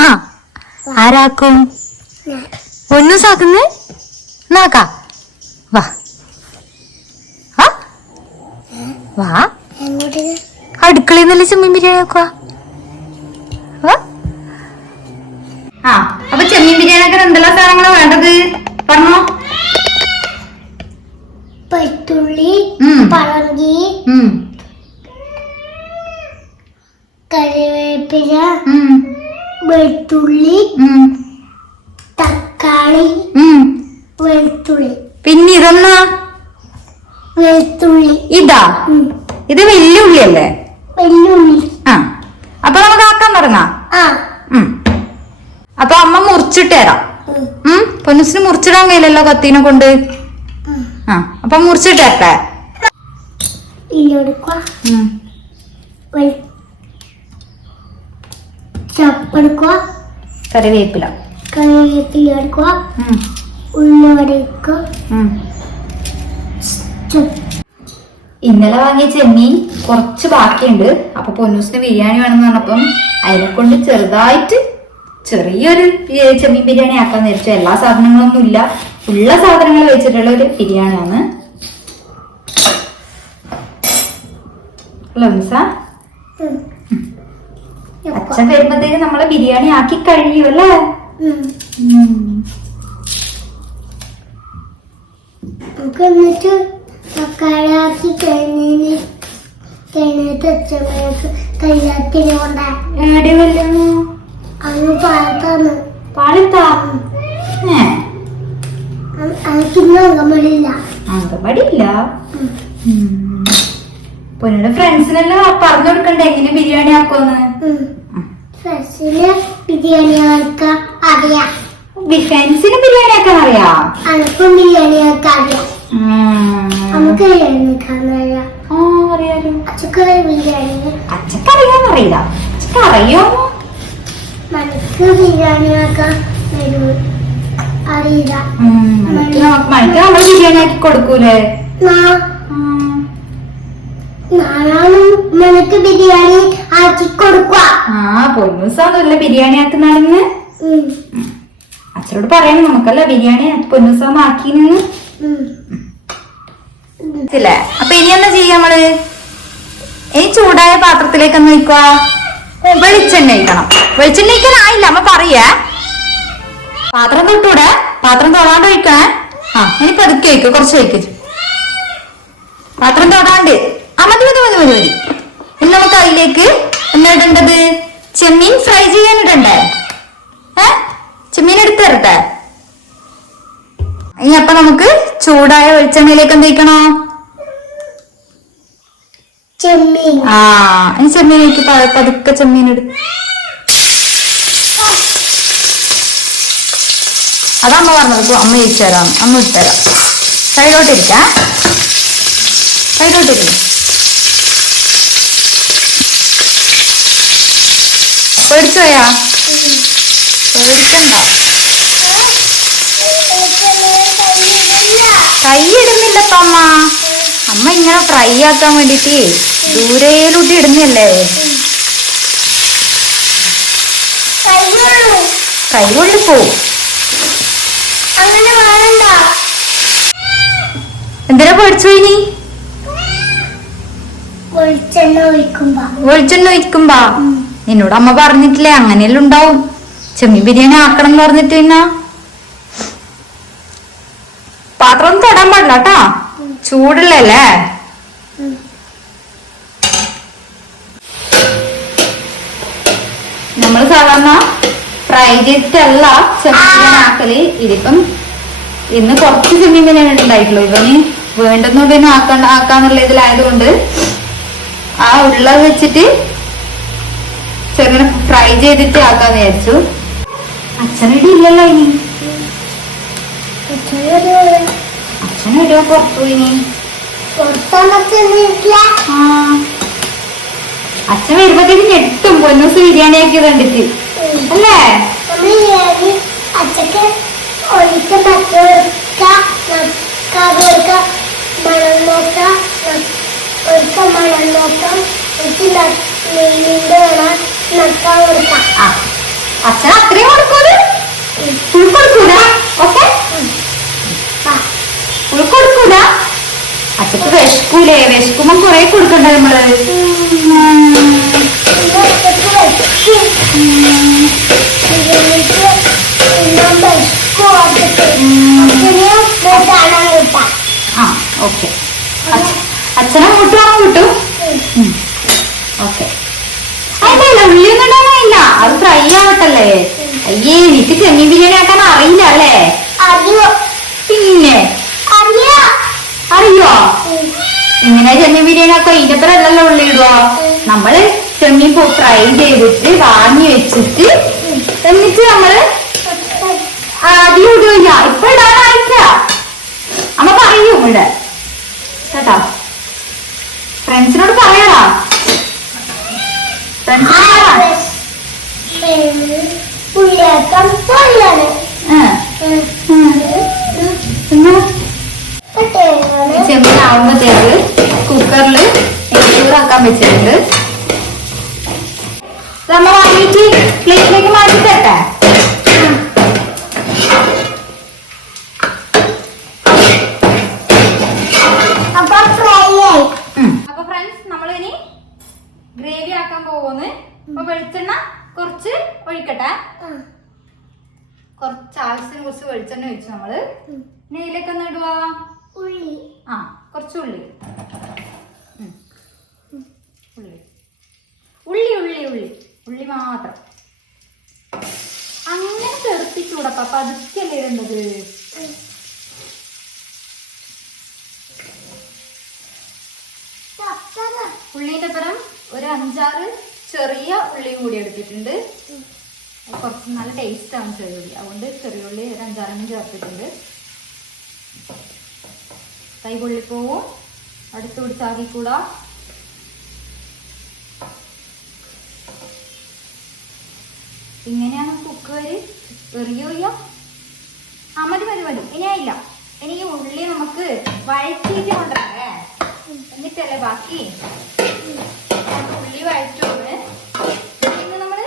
ആ ആരാക്കും ഒന്നും സാക്കുന്നേ നാക്കാ വാ വാ അടുക്കളയിൽ നിന്നല്ലേ ചെമ്മീൻ ബിരിയാണി ആക്കുക. ആ അപ്പൊ ചെമ്മീൻ ബിരിയാണി ആക്കാൻ എന്തെല്ലാം സാധനങ്ങളാണ് വേണ്ടത് പറഞ്ഞോ. വെളുത്തുള്ളി, പറങ്കി, കറിവേപ്പില, വെളുത്തുള്ളി, തക്കാളി, വെളുത്തുള്ളി. പിന്നെ ഇതൊന്നാ വെളുത്തുള്ളി. ഇതാ ഇത് വെല്ലുള്ളി അല്ലേ? വെല്ലുള്ളി. ആ അപ്പൊ നമുക്ക് ആക്കാൻ തുടങ്ങാം. അപ്പൊ അമ്മ മുറിച്ചിട്ട് തരാം. പൊന്നുസിന് മുറിച്ചിടാൻ കഴിയില്ലല്ലോ കത്തീനെ കൊണ്ട്. ആ അപ്പൊ മുറിച്ചിട്ട് തരട്ടെ. കറിവേപ്പില എടുക്കുക, ഉള്ളി. ഇന്നലെ വാങ്ങിയ ചെമ്മീൻ കുറച്ച് ബാക്കിയുണ്ട്. അപ്പൊ പൊന്നൂസിന് ബിരിയാണി വേണമെന്ന് പറഞ്ഞപ്പം അതിനെ കൊണ്ട് ചെറിയൊരു ചെമ്മീൻ ബിരിയാണി ആക്കാന്ന് വിചാരിച്ചു. എല്ലാ സാധനങ്ങളൊന്നും ഇല്ല, ഉള്ള സാധനങ്ങൾ വെച്ചിട്ടുള്ള ഒരു ബിരിയാണിയാണ്. അച്ഛൻ വരുമ്പോഴത്തേക്ക് നമ്മള് ബിരിയാണി ആക്കി കഴിയുമല്ലേ? എന്നിട്ട് തക്കാളി കഴിഞ്ഞിട്ട് കല്യാണത്തിന് കൊണ്ട അന്ന് പാലത്താണ്. പാലത്താ എനിക്കിന്ന് അങ്കമ്പടിയില്ല. അങ്കമ്പടിയില്ല. പൊന്നിയുടെ ഫ്രണ്ട്സിനെല്ലാം പറഞ്ഞു കൊടുക്കണ്ടേ എങ്ങനെ ബിരിയാണി ആക്കുമെന്ന്? ഫ്രണ്ട്സിന് ബിരിയാണി ആക്കാൻ അറിയാം. ഫ്രണ്ട്സിന് ബിരിയാണി ആക്കാൻ അറിയാം. അനക്കും ബിരിയാണി ആക്കാൻ അറിയാം. നമുക്ക് ബിരിയാണി ആക്കാൻ അറിയാം. പച്ചക്കറി ബിരിയാണി അച്ചക്കറിയാന്നറിയില്ല. അച്ചക്കറിയോ? മനക്ക് ബിരിയാണി ആക്കാൻ അറിയില്ല. മണിക്ക് നമ്മൾ ബിരിയാണി ആക്കി കൊടുക്കൂലേ? നിനക്ക് ബിരിയാണി ആക്കി കൊടുക്കുക. പൊന്നൂസാന്നല്ല ബിരിയാണി ആക്കുന്നാണെന്ന് അച്ഛനോട് പറയണം. നമുക്കല്ല ബിരിയാണി പൊന്നൂസാന്ന് ആക്കിന്ന്. അപ്പൊ ഇനി എന്താ ചെയ്യാ നമ്മള്? ഈ ചൂടായ പാത്രത്തിലേക്ക് ഒന്ന് വയ്ക്കുക. വെളിച്ചെണ്ണ ഒഴിക്കണം. വെളിച്ചെണ്ണ ഒഴിക്കാനായില്ല അമ്മ പറയേ. പാത്രം തൊട്ടൂടെ, പാത്രം തൊടാണ്ട് ഒഴിക്കണേ. ആ ഇനി പതുക്കെ വയ്ക്കുക, കുറച്ച് വയ്ക്കുക. പാത്രം തൊടാണ്ട്. ആ മതി മതി മതി മതി മതി. ഇനി നമുക്ക് അതിലേക്ക് എന്താ ഇടേണ്ടത്? ചെമ്മീൻ ഫ്രൈ ചെയ്യാൻ ഇടണ്ടേ? ചെമ്മീൻ എടുത്ത് തരട്ടെ. ഇനി അപ്പൊ നമുക്ക് ചൂടായ വെളിച്ചെണ്ണയിലേക്ക് എന്ത് വയ്ക്കണോ? ചെമ്മീൻ. ആ ഇനി ചെമ്മീനിലേക്ക് പതുക്കെ ചെമ്മീൻ എടുത്ത് അതമ്മ പറഞ്ഞത്. അമ്മ ചോദിച്ചു തരാം, അമ്മ ഇട്ടുതരാം. സൈഡോട്ടിരിക്കാം, സൈഡോട്ടിരിക്കും. പേടിച്ചു പോയാ? പേടിക്കണ്ട, ഫ്രൈ ഇടുന്നില്ലപ്പ അമ്മ. അമ്മ ഇങ്ങനെ ഫ്രൈ ആക്കാൻ വേണ്ടിട്ട് ദൂരയിലൂട്ടി ഇടുന്നല്ലേ. കൈ കൊള്ളിപ്പോവും. അങ്ങനെ വേണ്ട. എന്തിനാ പേടിച്ചു പോയിനി? വെളിച്ചെണ്ണ ഒഴിക്കുമ്പോ നിന്നോട് അമ്മ പറഞ്ഞിട്ടില്ലേ അങ്ങനെയെല്ലാം ഉണ്ടാവും. ചെമ്മീൻ ബിരിയാണി ആക്കണം എന്ന് പറഞ്ഞിട്ട് പിന്നെ പാത്രം തൊടാൻ പാടില്ല കേട്ടാ, ചൂടുള്ളല്ലേ. നമ്മള് സാധാരണ ഫ്രൈ ചെയ്തിട്ടല്ല ചെമ്മീൻ ബിരിയാണി ആക്കല്. ഇതിപ്പം ഇന്ന് കുറച്ച് ചെമ്മീൻ ബിരിയാണി ഉണ്ടായിട്ടുള്ളൂ. ഇവന് വേണ്ടുന്നോണ്ട് തന്നെ ആക്കാന്നുള്ള ഇതിലായതുകൊണ്ട് ആ ഉള്ളത് വെച്ചിട്ട് ചെറുങ്ങനെ ഫ്രൈ ചെയ്തിട്ട് ആക്കാന്ന് വിചാരിച്ചു. അച്ഛനിടി ഇല്ലല്ലോ ഇനി. അച്ഛനിടുക പുറത്തു പോയിനി. അച്ഛൻ വരുമ്പോഴത്തേക്ക് ഞെട്ടും പൊന്നൂസ് ബിരിയാണി ആക്കി കണ്ടിട്ട് അല്ലേ? അച്ഛക്ക് മണം നോക്കാം. നെയ്യിന്റെ നക്കാൻ കൊടുക്കാം. ആ അച്ഛൻ അത്രയും കൊടുക്കൂല, ഫുൾ കൊടുക്കൂല. ഓക്കെ, ഫുൾ കൊടുക്കൂല. അച്ഛക്ക് വിശക്കൂലേ? വിശക്കുമ്പോ കൊറേ കൊടുക്കണ്ട നമ്മള്. ആ ഓക്കെ, അച്ഛനെ കൂട്ടുവാണോ? കൂട്ടും. ഓക്കെ, അതില്ല ഉള്ളിയൊന്നും ഇടാനില്ല, അത് ഫ്രൈ ആവട്ടല്ലേ. അയ്യേ, എനിക്ക് ചെമ്മീൻ ബിരിയാണി ആക്കാൻ അറിയില്ല അല്ലേ? പിന്നെ അറിയോ ഇങ്ങനെ ചെമ്മീൻ ബിരിയാണി ആക്കോ? ഇതിന്റെ അത്ര അല്ലല്ലോ ഉള്ളി ഇടുവോ? നമ്മള് ചെമ്മീൻ ഫ്രൈ ചെയ്തിട്ട് വാങ്ങി വെച്ചിട്ട് എന്നിട്ട് നമ്മള് ആദ്യം ഇടുക. ഇപ്പൊ ഇടാനായിട്ട അമ്മ പറയൂ ഇവിടെ കേട്ടോ. ഫ്രണ്ട്സിനോട് പറയടാ. ചെമ്മീനാവുമ്പത്തേക്ക് കുക്കറില് ചൂടാക്കാൻ വെച്ചിട്ടുണ്ട്. നമ്മൾ വാങ്ങിയിട്ട് പ്ലേറ്റിലേക്ക് മാറ്റി തരട്ടെ. അപ്പൊ ഫ്രണ്ട്സ്, നമ്മളിനി ഗ്രേവി ആക്കാൻ പോകുന്നു. അപ്പൊ വെളിച്ചെണ്ണ കുറച്ച് ഒഴിക്കട്ടെ. കുറച്ച് ആവശ്യത്തിന് കുറച്ച് വെളിച്ചെണ്ണ ഒഴിച്ചു നമ്മള്. നെയ്യിലേക്ക് ഒന്ന് ഇടുക. ഉള്ളി, ആ കുറച്ച് ഉള്ളി ഉള്ളി ഉള്ളി ഉള്ളി ഉള്ളി ഉള്ളി മാത്രം. അങ്ങനെ തെറിപ്പിച്ചൂടപ്പ, പതുക്കല്ലേ ഇടേണ്ടത്. ഉള്ളിന്റെ പരം ഒരു 5-6 ചെറിയ ഉള്ളിയും കൂടി എടുത്തിട്ടുണ്ട്. കുറച്ച് നല്ല ടേസ്റ്റ് ആണ് ചെറിയ ഉള്ളി, അതുകൊണ്ട് ചെറിയ ഉള്ളി ഒരു 5-6 ചേർത്തിട്ടുണ്ട്. കൈ പൊള്ളിപ്പോവും, അടുത്ത് പിടിച്ചാക്കിക്കൂടാ. ഇങ്ങനെയാണ് കുക്ക് വരി എറിയോ. ആ മതി മതി മതി, ഇനി ആയില്ല. ഇനി ഈ ഉള്ളി നമുക്ക് വഴറ്റിയിട്ട് കൊണ്ടുവരേ, എന്നിട്ടല്ലേ ബാക്കി. ഉള്ളി വഴറ്റുമെന്ന് പിന്നെ നമ്മള്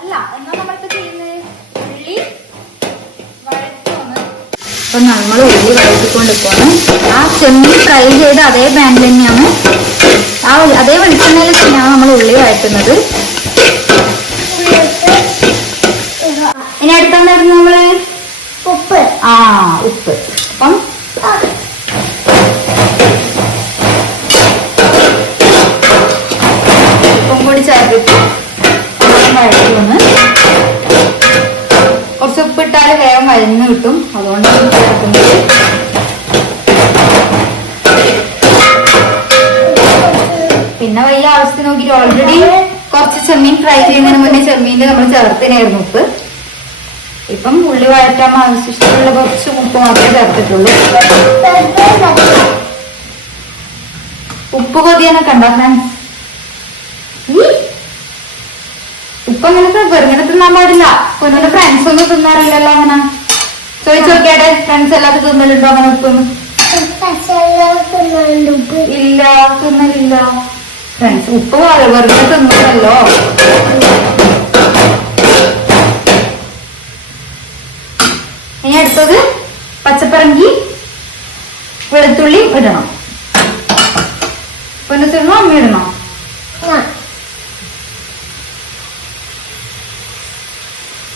അല്ല എന്നാ നമ്മളിപ്പോ ചെയ്യുന്നത്, ഉള്ളി വഴറ്റുമെന്ന്. അപ്പൊ നമ്മൾ ഉള്ളി വഴറ്റിക്കൊണ്ടിരിക്കുകയാണ്. ആ ചെമ്മീൻ ഫ്രൈ ചെയ്ത് അതേ പാനിൽ തന്നെയാണ്, ആ അതേ വെളിച്ചെണ്ണയിൽ തന്നെയാണ് നമ്മൾ ഉള്ളി വഴറ്റുന്നത്. ഇനി അടുത്തായിരുന്നു നമ്മള് ഉപ്പ്. ആ ഉപ്പ്. അപ്പം ഉപ്പും കൂടി ചേർത്തിട്ട് വഴറ്റുമെന്ന്. കുറച്ച് ഉപ്പിട്ടാല് വേഗം വഴന്ന് കിട്ടും, അതുകൊണ്ടാണ് ഉപ്പ് ചേർക്കുന്നത്. പിന്നെ വലിയ ആവശ്യത്തിന് നോക്കിയിട്ട് ഓൾറെഡി കുറച്ച് ചെമ്മീൻ ഫ്രൈ ചെയ്യുന്നതിന് മുന്നേ ചെമ്മീൻ്റെ നമ്മൾ ചേർത്തിനായിരുന്നു ഉപ്പ്. ഇപ്പം ഉള്ളി വഴറ്റാൻ ആവശ്യമുള്ള കുറച്ച് ഉപ്പ് മാത്രമേ ചേർത്തിട്ടുള്ളൂ. ഉപ്പ് കൊതിയാനൊക്കെ ഉണ്ടോ ഫ്രണ്ട്സ്? ഉപ്പ് അങ്ങനെ വെറുതെ തിന്നാൻ പാടില്ല. പൊന്നുന്റെ ഫ്രണ്ട്സ് ഒന്നും തിന്നാറില്ലല്ലോ അങ്ങനെ. ചോദിച്ചു നോക്കിയാട്ടെ, ഫ്രണ്ട്സ് എല്ലാവരും തിന്നലുണ്ടോ അങ്ങനെ ഉപ്പൊന്നും? ഇല്ല, തിന്നലില്ല ഫ്രണ്ട്സ്. ഉപ്പ് വെറുതെ തിന്നല്ലോ. ഇനി അടുത്തത് പച്ചപ്പറങ്കി വെളുത്തുള്ളി ഇടണം. പൊന്നത്തിടണോ അമ്മ ഇടണോ?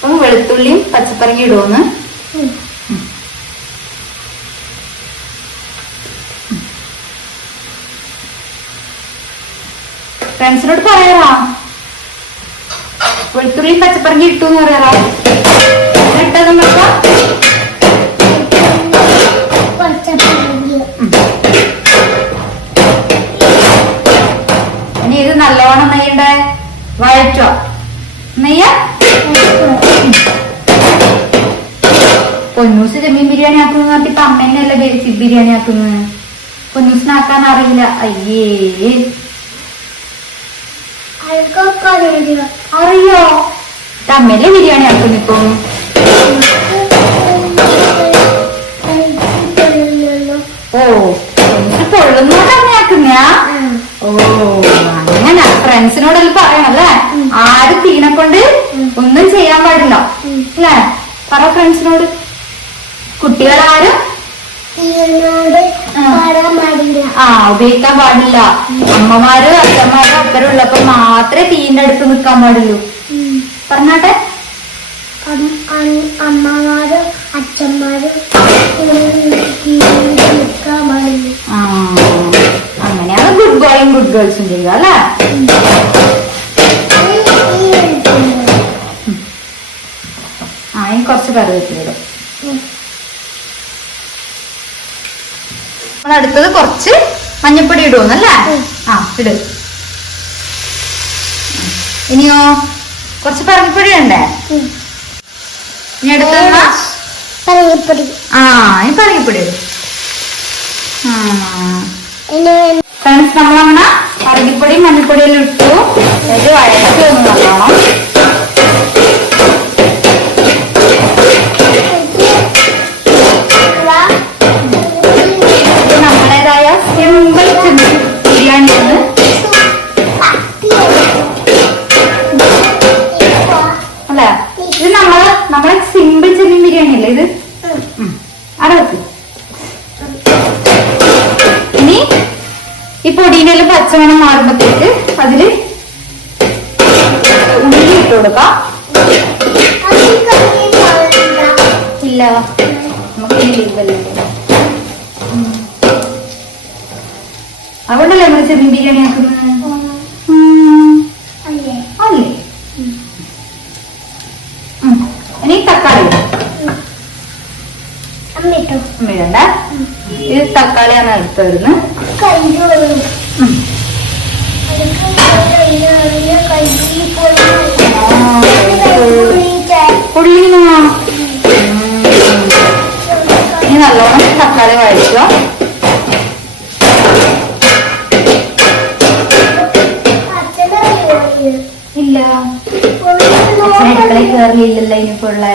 അപ്പം വെളുത്തുള്ളിയും പച്ചപ്പറങ്കി ഇടുമെന്ന്. ഫ്രണ്ട്സിനോട് പറയാറാ, വെളുത്തുള്ളിയും പച്ചപ്പറങ്കി ഇട്ടു എന്ന് പറയാറാ. ഇട്ടത് നോക്കാം. ഇനി ഇത് നല്ലവണ്ണം നെയ്യണ്ടേ, വഴറ്റോ നെയ്യ. പൊന്നൂസ് ചെമ്മീൻ ബിരിയാണി ആക്കുന്നു പറഞ്ഞിട്ട് ഇപ്പൊ അമ്മേനെയല്ല ബേസിക് ബിരിയാണി ആക്കുന്നത്. പൊന്നൂസിനാക്കാൻ അറിയില്ല. അയ്യേ, അറിയോ? അമ്മേലെ ബിരിയാണി ആക്കുന്നു ഇപ്പൊ. ഓ പൊള്ളുന്നോണ്ട് അമ്മയാക്കുന്ന. ഓ ഫ്രണ്ട്സിനോടെല്ലാം പറയണല്ലേ, ആരും തീനെ കൊണ്ട് ഒന്നും ചെയ്യാൻ പാടില്ല അല്ലേ? പറ ഫ്രണ്ട്സിനോട്, കുട്ടികളാരും തീനോട് പാടാൻ പാടില്ല. ഉപയോഗിക്കാൻ പാടില്ല. അമ്മമാരും അച്ഛന്മാരും ഒപ്പരം ഉള്ളപ്പോ മാത്രമേ തീന്റെ അടുത്ത് നിൽക്കാൻ പാടുള്ളൂ. പറഞ്ഞാട്ടെ, അമ്മമാരും അച്ഛന്മാരും നിൽക്കാൻ പാടില്ല. അങ്ങനെയാണ് ഗുഡ് ബോയും ഗുഡ് ഗേൾസും ചെയ്യുക അല്ലേ? ഇനി കുറച്ച് കറിവേപ്പിലിടും. അടുത്തത് കുറച്ച് മഞ്ഞപ്പൊടി ഇടുവന്നല്ലേ? ഇട്. ഇനിയോ കുറച്ച് പറങ്ങിപ്പൊടി ഉണ്ടേ? ഇനി അടുത്ത പറങ്ങിപ്പൊടി. ഇനി പറങ്ങിപ്പൊടി ഇടും. ഫ്രണ്ട്സ്, നമ്മളങ്ങനെ പറങ്ങിപ്പൊടിയും മഞ്ഞപ്പൊടിയെല്ലാം ഇട്ടു. ഇത് വഴറ്റി ഒന്ന് നല്ലോണം. നമ്മുടേതായ സിമ്പിൾ ബിരിയാണിയാണ്. അല്ലേ? ഇത് നമ്മളെ സിമ്പിൾ ചെമ്മീൻ ബിരിയാണി അല്ലേ ഇത്? അടവെക്ക്. ഇനി ഈ പൊടിയിലെല്ലാം പച്ചമണം മാറുമ്പോഴത്തേക്ക് അതില് ഉള്ളി ഇട്ട് കൊടുക്കാം. ഇല്ല, നമുക്ക് ഇല്ലല്ലേ. അതുകൊണ്ടല്ലേ നമ്മൾ ചെമ്മീൻ ബിരിയാണി ആക്കുന്നത് അല്ലേ? ഇനി തക്കാളി അമ്മയിടണ്ട. ഇത് തക്കാളിയാണ് എടുത്ത് വരുന്നത്. ഉള്ളിനാ ഇനി നല്ലോണം തക്കാളി വഴറ്റുക. ഇല്ല, അടുക്കളയിൽ കയറിയില്ലല്ലോ ഇനിയിപ്പോ ഉള്ള.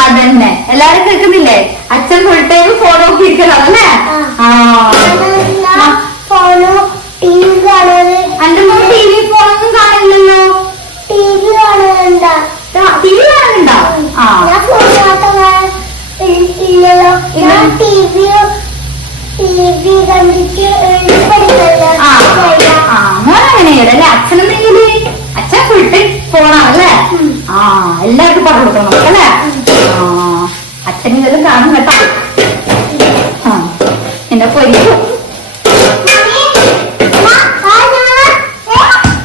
അതന്നെ, എല്ലാരും കേൾക്കുന്നില്ലേ? അച്ഛൻ ഫുൾ ടൈം ഫോൺ നോക്കിയിരിക്കലല്ലേ? എന്റെ മോൻ ടി വി ഫോണൊന്നും കാണില്ലല്ലോ. ടി വി കാണുന്നുണ്ടോ? ടി വി കാണുന്നുണ്ടോ? ഇല്ലല്ലോ. ഞാൻ ടി വി കണ്ടിട്ട് മോൻ അങ്ങനെയല്ലേ? അച്ഛനെന്തെങ്കിലും അച്ഛൻ ഫുൾ ടൈം ഫോണാണല്ലേ? എല്ലാവർക്കും പറഞ്ഞു കൊടുക്കണം അല്ലേ? അച്ഛൻ ഇതെല്ലാം കാണും കേട്ടോ. എന്നെ പൊരിക്കും.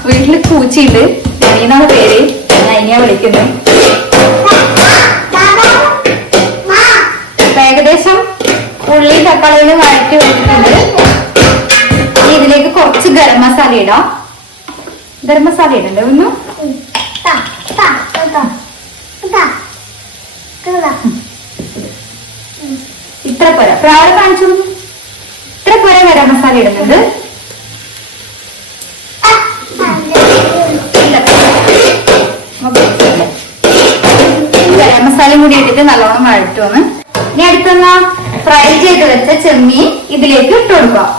വീട്ടില് പൂച്ചയുണ്ട്, നൈനാണ് പേര്. നൈനിയാ വിളിക്കുന്നത്. ഏകദേശം ഉള്ളി തക്കാളിയിൽ വഴറ്റി വെച്ചിട്ടുണ്ട്. ഇനി ഇതിലേക്ക് കുറച്ച് ഗരം മസാല ഇടാം. ഗരം മസാല ഇടണ്ടേ ഒന്നും? ഇത്ര പോരാ, പ്രാവ് കാണിച്ചു. ഇത്ര പോരാ ഗരം മസാല ഇടുന്നുണ്ട്. ഗരം മസാലയും കൂടി ഇട്ടിട്ട് നല്ലോണം വഴറ്റുമെന്ന്. ഇനി അടുത്തെന്നാ ഫ്രൈ ചെയ്ത് വെച്ച ചെമ്മീൻ ഇതിലേക്ക് ഇട്ട് കൊടുക്കാം.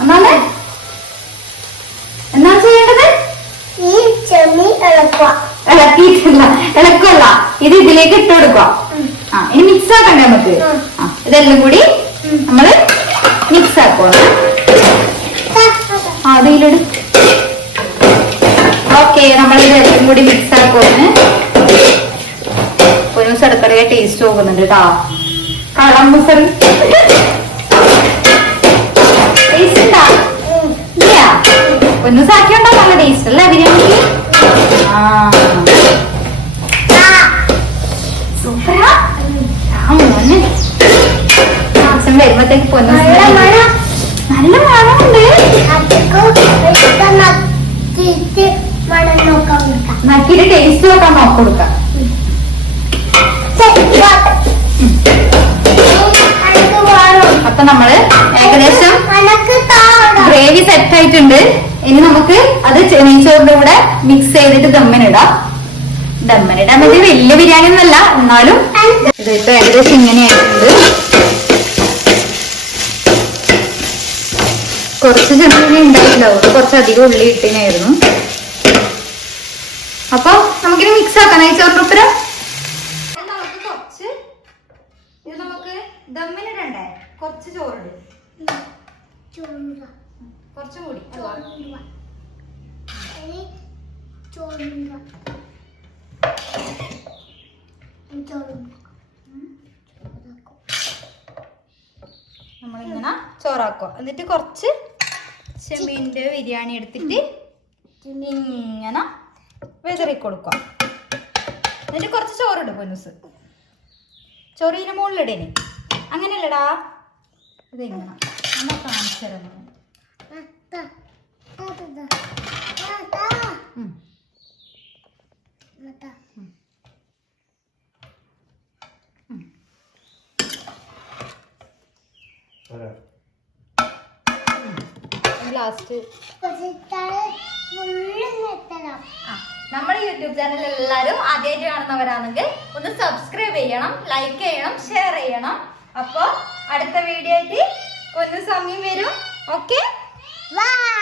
എന്നാ ചെയ്യേണ്ടത്? ഈ ചെമ്മീൻ ഇളക്കിയിട്ടില്ല, ഇളക്കല്ല, ഇത് ഇതിലേക്ക് ഇട്ട് കൊടുക്കാം. ഇനി മിക്സ് ആക്കണ്ടേ നമുക്ക്? ഇതെല്ലാം കൂടി നമ്മള് മിക്സ് ആക്കുവാണ്. അതിലിട്. ഓക്കെ, നമ്മൾ ഇതെല്ലാം കൂടി മിക്സ് ആക്കുവാണ്. ഒരു ദിവസം ഇടക്കിടയെ ടേസ്റ്റ് നോക്കുന്നുണ്ട് കേട്ടോ. കളം മുസറി ടേസ്റ്റ് ഉണ്ടാ? ഇല്ല, ഒന്ന് സാക്കിയുണ്ടോ? നല്ല ടേസ്റ്റ് അല്ലേ ബിരിയാണിക്ക്? സൂപ്പറാ. മോനെ മാസം വരുമ്പത്തേക്ക് പൊന്നു നല്ല മണമുണ്ട്. നക്കിട്ട് ടേസ്റ്റ് നോക്കാൻ നോക്കൊടുക്കാം. അപ്പൊ നമ്മള് ഏകദേശം ഗ്രേവി സെറ്റ് ആയിട്ടുണ്ട്. ഇനി നമുക്ക് അത് നെയ്ച്ചോറിന്റെ കൂടെ മിക്സ് ചെയ്തിട്ട് ദമ്മനിടാം. ദമ്മനിടാൻ വേണ്ടി വലിയ ബിരിയാണി ഒന്നല്ല, എന്നാലും ഇതിപ്പോ ഏകദേശം ഇങ്ങനെയായിട്ടുണ്ട്. കുറച്ച് ചെമ്മീൻ ഉണ്ടായിട്ടുണ്ടാവും, കുറച്ചധികം ഉള്ളി ഇട്ടിനായിരുന്നു. അപ്പൊ നമുക്കിനി മിക്സ് ആക്കാനായി ചോറിനൊപ്പരം നമുക്ക് കുറച്ച് ഇത് നമുക്ക് ദമ്മിനിടണ്ടേ, കുറച്ച് ചോറിട്, കുറച്ചും കൂടി നമ്മളിങ്ങനെ ചോറാക്കുക. എന്നിട്ട് കുറച്ച് ചെമ്മീൻ്റെ ബിരിയാണി എടുത്തിട്ട് ഇങ്ങനെ വെതറി കൊടുക്കുക. എന്നിട്ട് കുറച്ച് ചോറിടും പൊന്നൂസ്, ചോറിന് മുകളിലിടേന്. അങ്ങനെയല്ലടാ, ഇതെങ്ങനെ നമ്മ കാണിച്ചു തരാം. ലാസ്റ്റ് നമ്മുടെ യൂട്യൂബ് ചാനൽ എല്ലാവരും ആദ്യമായിട്ട് കാണുന്നവരാണെങ്കിൽ ഒന്ന് സബ്സ്ക്രൈബ് ചെയ്യണം, ലൈക്ക് ചെയ്യണം, ഷെയർ ചെയ്യണം. അപ്പോൾ അടുത്ത വീഡിയോ ആയിട്ട് ഒരു സമയം വരും. Okay, by.